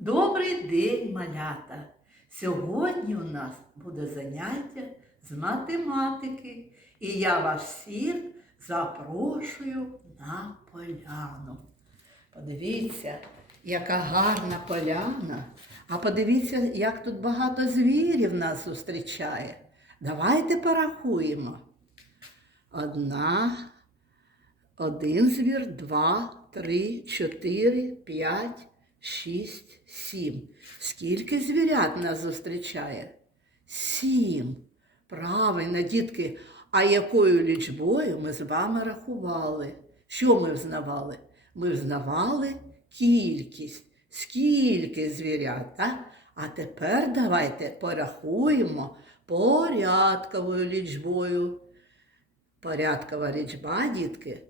Добрий день, малята! Сьогодні у нас буде заняття з математики, і я вас всіх запрошую на поляну. Подивіться, яка гарна поляна. А подивіться, як тут багато звірів нас зустрічає. Давайте порахуємо. Одна, один звір, два, три, чотири, п'ять, шість, сім. Скільки звірят нас зустрічає? Сім. Правильно, дітки. А якою лічбою ми з вами рахували? Що ми взнавали? Ми взнавали кількість. Скільки звірят, так? А тепер давайте порахуємо порядковою лічбою. Порядкова лічба, дітки,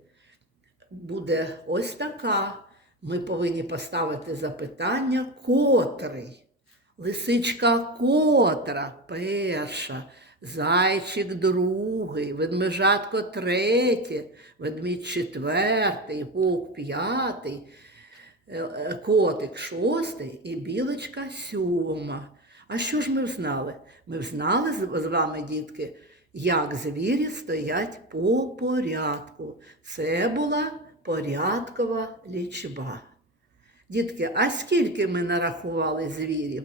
буде ось така. Ми повинні поставити запитання котрий. Лисичка котра перша, зайчик другий, ведмежатко третє, ведмідь четвертий, вовк п'ятий, е, е, котик шостий і білочка сьома. А що ж ми взнали? Ми взнали з з вами, дітки, як звірі стоять по порядку. Це була порядкова лічба. Дітки, а скільки ми нарахували звірів?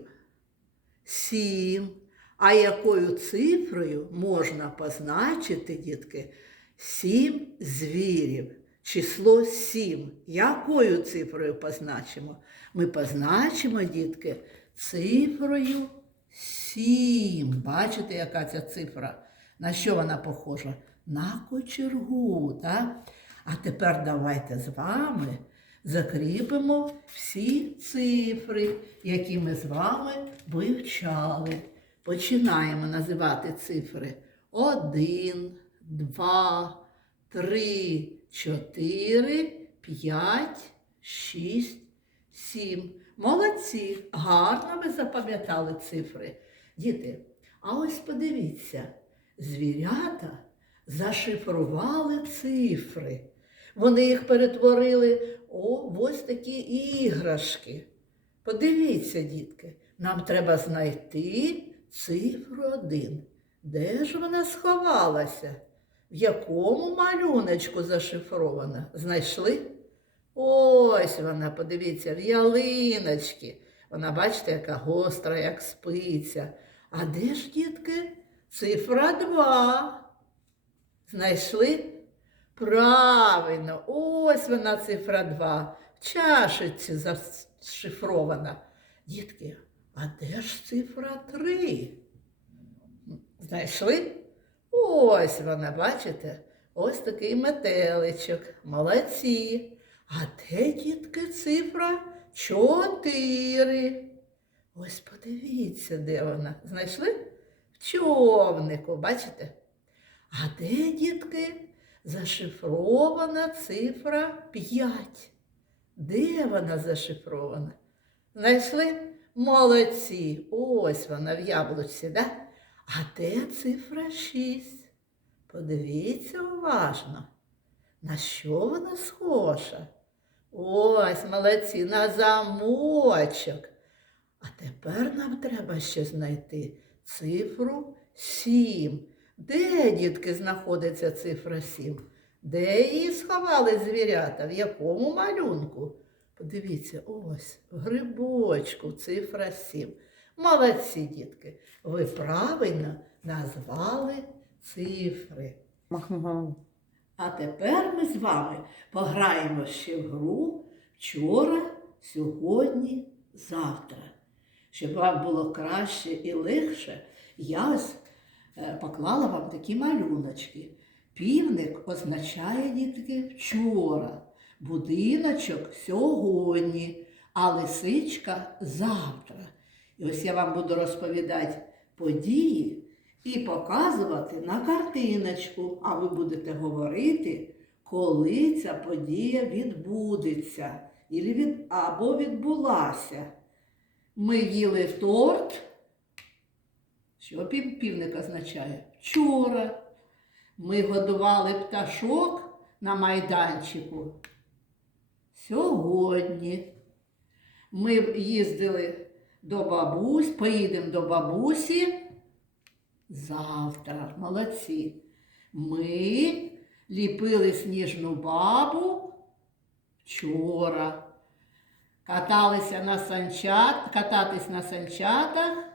Сім. А якою цифрою можна позначити, дітки, сім звірів? Число сім. Якою цифрою позначимо? Ми позначимо, дітки, цифрою сім. Бачите, яка ця цифра? На що вона похожа? На кочергу. Так? А тепер давайте з вами закріпимо всі цифри, які ми з вами вивчали. Починаємо називати цифри. Один, два, три, чотири, п'ять, шість, сім. Молодці, гарно ви запам'ятали цифри. Діти, а ось подивіться, звірята зашифрували цифри. Вони їх перетворили о, ось такі іграшки. Подивіться, дітки, нам треба знайти цифру один. Де ж вона сховалася? В якому малюночку зашифрована? Знайшли? Ось вона, подивіться, в ялиночці. Вона, бачите, яка гостра, як спиця. А де ж, дітки? Цифра два. Знайшли? Правильно, ось вона цифра 2. В чашиці зашифрована. Дітки, а де ж цифра 3? Знайшли? Ось вона, бачите? Ось такий метеличок. Молодці. А де, дітки, цифра 4? Ось подивіться, де вона. Знайшли? В човнику, бачите? А де, дітки? Зашифрована цифра 5. Де вона зашифрована? Знайшли? Молодці. Ось вона в яблучці, да? А де цифра 6? Подивіться уважно. На що вона схожа? Ось, молодці, на замочок. А тепер нам треба ще знайти цифру 7. Де, дітки, знаходиться цифра 7? Де її сховали звірята? В якому малюнку? Подивіться, ось, в грибочку цифра 7. Молодці, дітки, ви правильно назвали цифри. А тепер ми з вами пограємо ще в гру вчора, сьогодні, завтра. Щоб вам було краще і легше, я ось поклала вам такі малюночки. Півник означає дітки вчора, будиночок сьогодні, а лисичка завтра. І ось я вам буду розповідати події і показувати на картиночку, а ви будете говорити, коли ця подія відбудеться або відбулася. Ми їли торт. Що пів- півник означає? Вчора. Ми годували пташок на майданчику. Сьогодні. Ми їздили до бабусь, поїдемо до бабусі завтра. Молодці. Ми ліпили сніжну бабу вчора. Каталися на санчат, кататись на санчатах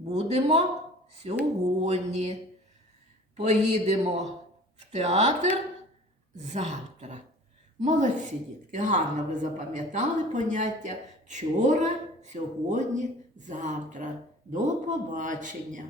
будемо сьогодні. Поїдемо в театр завтра. Молодці дітки, гарно ви запам'ятали поняття вчора, сьогодні, завтра. До побачення.